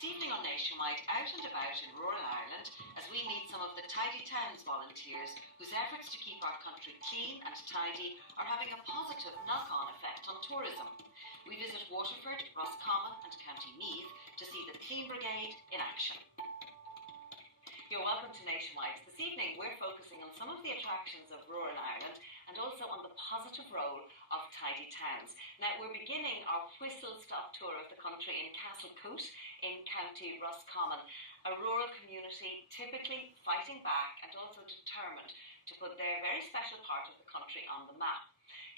this evening on Nationwide, out and about in rural Ireland, as we meet some of the Tidy Towns volunteers whose efforts to keep our country clean and tidy are having a positive knock-on effect on tourism. We visit Waterford, Roscommon and County Meath to see the Clean Brigade in action. You're welcome to Nationwide. This evening we're focusing on some of the attractions of rural Ireland and also on the positive role of tidy towns. Now we're beginning our whistle-stop tour of the country in Castlecoot in County Roscommon, a rural community typically fighting back and also determined to put their very special part of the country on the map.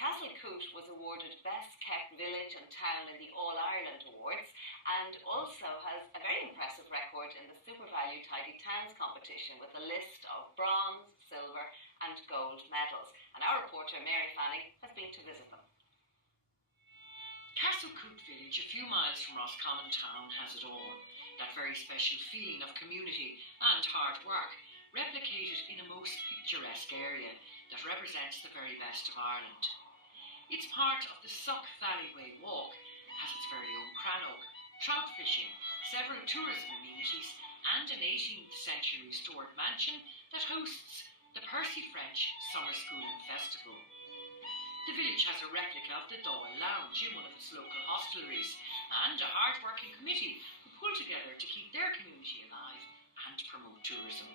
Castlecoot was awarded Best Kept Village and Town in the All-Ireland Awards and also has a very impressive record in the SuperValue Tidy Towns competition with a list of bronze, silver and gold medals. And our reporter Mary Fanning has been to visit them. Castlecoot Village, a few miles from Roscommon Town, has it all. That very special feeling of community and hard work, replicated in a most picturesque area that represents the very best of Ireland. It's part of the Suck Valley Way Walk, has its very own crannog, trout fishing, several tourism amenities and an 18th century restored mansion that hosts the Percy French Summer School and Festival. The village has a replica of the Dáil Lounge in one of its local hostelries and a hard-working committee who pull together to keep their community alive and promote tourism.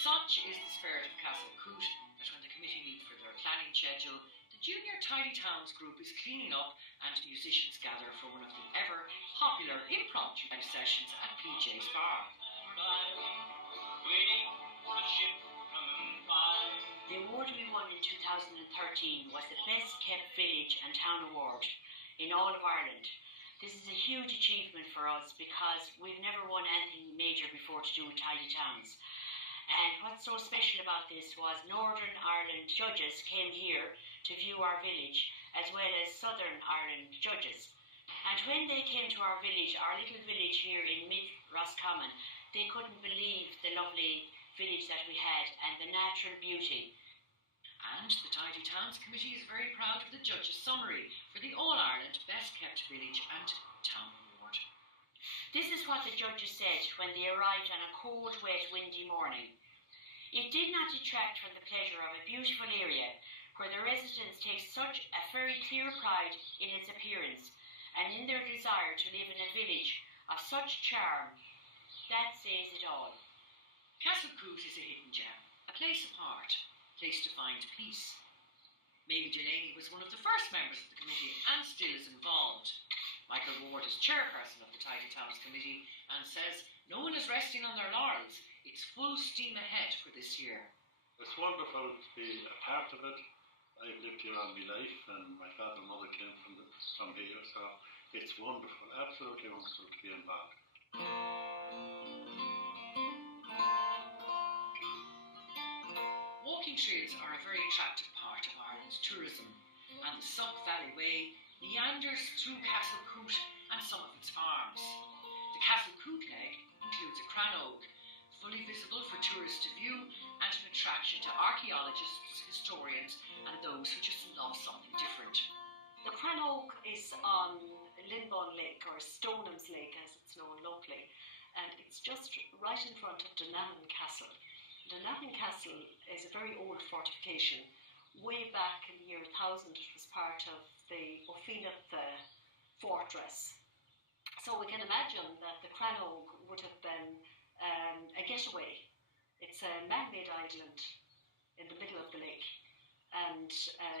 Such is the spirit of Castlecoot that when the committee meet for their planning schedule, the Junior Tidy Towns group is cleaning up and musicians gather for one of the ever popular impromptu sessions at PJ's Bar. The award we won in 2013 was the Best Kept Village and Town Award in all of Ireland. This is a huge achievement for us because we've never won anything major before to do with tidy towns. And what's so special about this was Northern Ireland judges came here to view our village, as well as Southern Ireland judges. And when they came to our village, our little village here in mid-Roscommon, they couldn't believe the lovely village that we had and the natural beauty. And the Tidy Towns Committee is very proud of the judges' summary for the All-Ireland Best Kept Village and Town Award. This is what the judges said when they arrived on a cold, wet, windy morning. It did not detract from the pleasure of a beautiful area where the residents take such a very clear pride in its appearance and in their desire to live in a village of such charm. That says it all. Castlecoot is a hidden gem, a place apart, a place to find peace. Mamie Delaney was one of the first members of the committee and still is involved. Michael Ward is chairperson of the Tidy Towns Committee and says no one is resting on their laurels. It's full steam ahead for this year. It's wonderful to be a part of it. I've lived here all my life and my father and mother came from here, so it's wonderful, absolutely wonderful to be involved. Walking trails are a very attractive part of Ireland's tourism, and the Suck Valley Way meanders through Castlecoot and some of its farms. The Castlecoot leg includes a crannog, fully visible for tourists to view and an attraction to archaeologists, historians and those who just love something different. The crannog is on Linbone Lake, or Stonehams Lake as it's known locally, and it's just right in front of Dunahan Castle. Dunahan Castle is a very old fortification. Way back in the year 1000 it was part of the O'Feenath fortress. So we can imagine that the crannog would have been a getaway. It's a man-made island in the middle of the lake, and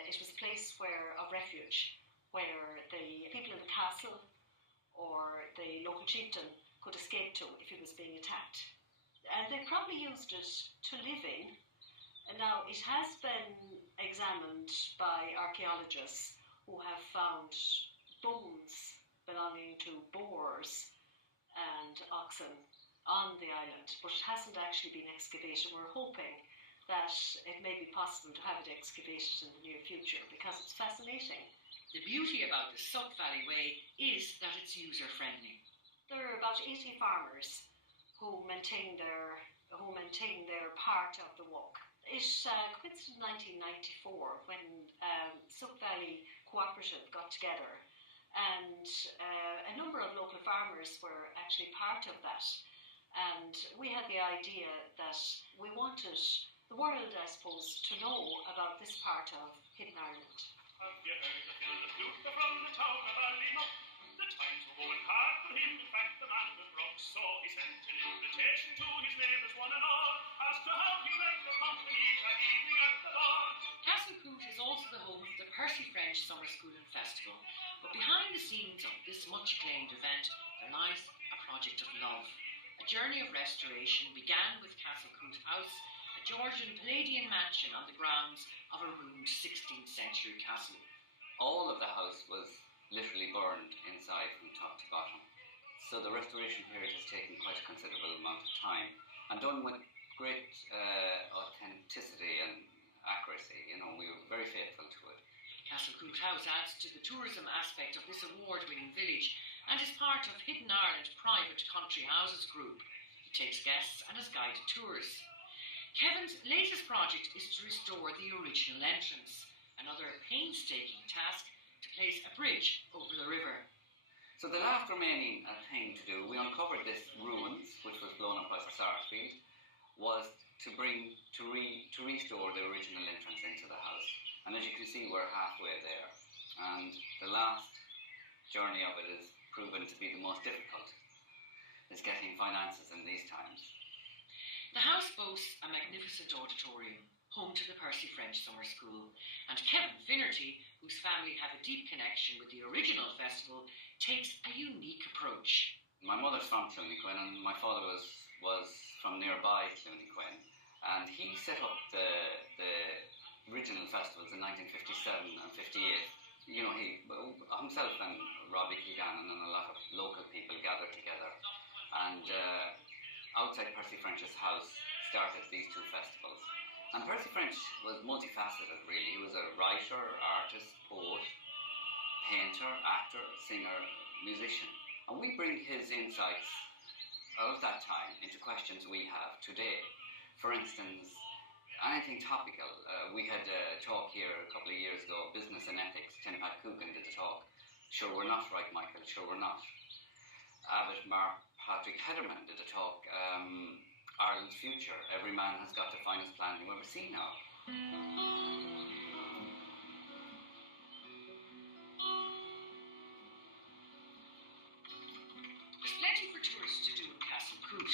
it was a place of refuge where the people in the castle or the local chieftain could escape to if he was being attacked. And they probably used it to live in. And now it has been examined by archaeologists who have found bones belonging to boars and oxen on the island, but it hasn't actually been excavated. We're hoping that it may be possible to have it excavated in the near future because it's fascinating. The beauty about the Suck Valley Way is that it's user-friendly. There are about 80 farmers who maintain their part of the walk. It commenced in 1994 when Suck Valley Cooperative got together, and a number of local farmers were actually part of that. And we had the idea that we wanted the world, I suppose, to know about this part of Hidden Ireland. Have you heard the field of Luke from the town of Ballymock? The times were going hard for him, in fact the man was rough, so he sent an invitation to his neighbours one and all, as to how he liked the company that evening at the ball. Castlecoot is also the home of the Percy French Summer School and Festival, but behind the scenes of this much acclaimed event there lies a project of love. A journey of restoration began with Castlecoot House, a Georgian Palladian mansion on the grounds of a ruined 16th century castle. All of the house was literally burned inside from top to bottom. So the restoration period has taken quite a considerable amount of time and done with great authenticity and accuracy. You know, we were very faithful to it. Castlecoot House adds to the tourism aspect of this award-winning village and is part of Hidden Ireland Private Country Houses Group. It takes guests and has guided tours. Kevin's latest project is to restore the original entrance, another painstaking task to place a bridge over the river. So the last remaining thing to do, we uncovered this ruins, which was blown up by Sarsfield, was to restore the original entrance into the house. And as you can see, we're halfway there. And the last journey of it is proven to be the most difficult, is getting finances in these times. The house boasts a magnificent auditorium, home to the Percy French Summer School, and Kevin Finnerty, whose family have a deep connection with the original festival, takes a unique approach. My mother's from Cloneyquin and my father was from nearby Cloneyquin, and he set up the original festivals in 1957 and 58. You know, he himself and Robbie Kilgannon and a lot of local people gathered together, and outside Percy French's house started these two festivals. And Percy French was multifaceted, really. He was a writer, artist, poet, painter, actor, singer, musician. And we bring his insights of that time into questions we have today. For instance, anything topical. We had a talk here a couple of years ago, Business and Ethics. Tim Pat Coogan did the talk. Sure we're not, right, Michael? Sure we're not. Abbot Mark Patrick Hederman did a talk, Ireland's Future. Every man has got the finest plan you've ever seen now. There's plenty for tourists to do in Castlecoot.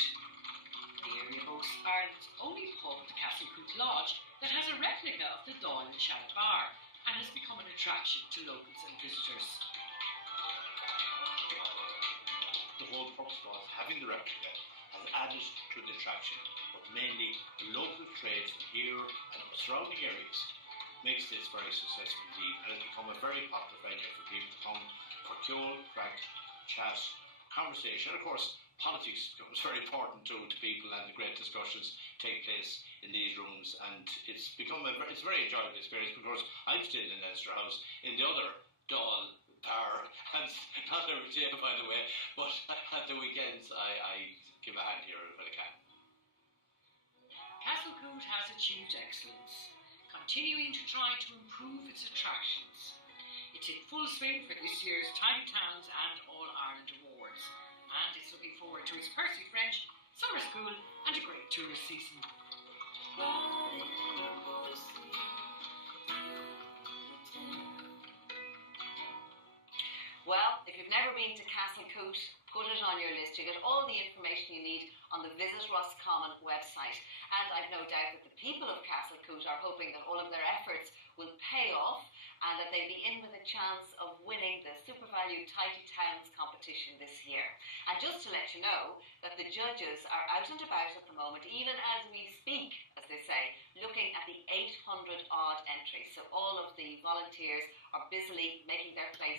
The area boasts Ireland's only pub, the Castlecoot Lodge, that has a replica of the Dáil and Shallow Bar and has become an attraction to locals and visitors. The whole purpose was having the replica has added to the attraction, but mainly local trades from here and surrounding areas makes this very successful indeed, and has become a very popular venue for people to come for cure, crack, chat, conversation. And of course, politics becomes very important to people, and the great discussions take place in these rooms, and it's become it's a very enjoyable experience, because I'm still in Leinster House in the other Dáil Bar, and not every day, by the way, but at the weekends I give a hand here when I can. Castlecoot has achieved excellence, continuing to try to improve its attractions. It's in full swing for this year's Tidy Towns and All Ireland Awards, and it's looking forward to its Percy French Summer School and a great tourist season. Well, if you've never been to Castlecoot, put it on your list. You get all the information you need on the Visit Roscommon website. And I've no doubt that the people of Castlecoot are hoping that all of their efforts will pay off and that they'll be in with a chance of winning the Super Value Tidy Towns competition this year. And just to let you know that the judges are out and about at the moment, even as we speak, as they say, looking at the 800 odd entries. So all of the volunteers are busily making their place